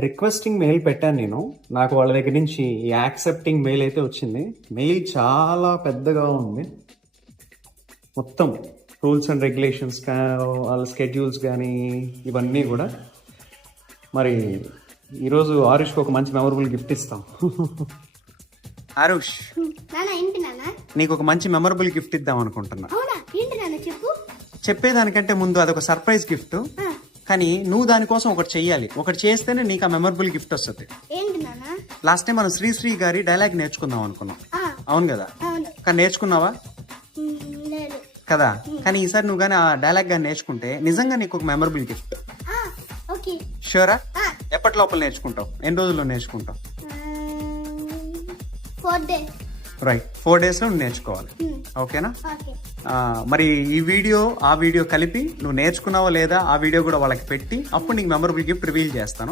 Requesting mail పెట్టాను నేను. నాకు వాళ్ళ దగ్గర నుంచి ఈ యాక్సెప్టింగ్ మెయిల్ అయితే వచ్చింది. మెయిల్ చాలా పెద్దగా ఉంది. మొత్తం రూల్స్ అండ్ రెగ్యులేషన్స్ వాళ్ళ స్కెడ్యూల్స్ కానీ ఇవన్నీ కూడా. మరి ఈరోజు ఆరుష్కి ఒక మంచి మెమరబుల్ గిఫ్ట్ ఇస్తాం. ఆరుష్, నాన్న ఏంటి నాన్న? నీకు ఒక మంచి మెమరబుల్ గిఫ్ట్ ఇద్దాం అనుకుంటున్నా. అవునా? ఏంటి నాన్న చెప్పు. చెప్పేదానికంటే ముందు అదొక సర్ప్రైజ్ గిఫ్ట్. కానీ నువ్వు దానికోసం ఒకటి చెయ్యాలి. ఒకటి చేస్తేనే నీకు ఆ మెమరబుల్ గిఫ్ట్ వస్తుంది. ఏంటి నాన్న? లాస్ట్ టైం మనం శ్రీశ్రీ గారి డైలాగ్ నేర్చుకుందాం అనుకున్నాం. అవును కదా? అవును. కానీ నేర్చుకున్నావా లేదు కదా? కానీ ఈసారి నువ్వు కానీ ఆ డైలాగ్ గాని నేర్చుకుంటే నిజంగా నీకు ఒక మెమరబుల్ గిఫ్ట్. ఓకే. షూరా? ఎప్పటి లోపల నేర్చుకుంటావు? ఎన్ని రోజుల్లో నేర్చుకుంటావు? 4 days. రైట్, 4 days లో నువ్వు నేర్చుకోవాలి. ఓకేనా? ఓకే. మరి ఈ వీడియో ఆ వీడియో కలిపి నువ్వు నేర్చుకున్నావా లేదా ఆ వీడియో కూడా వాళ్ళకి పెట్టి అప్పుడు నీకు మెమరబుల్ గిఫ్ట్ రివీల్ చేస్తాను.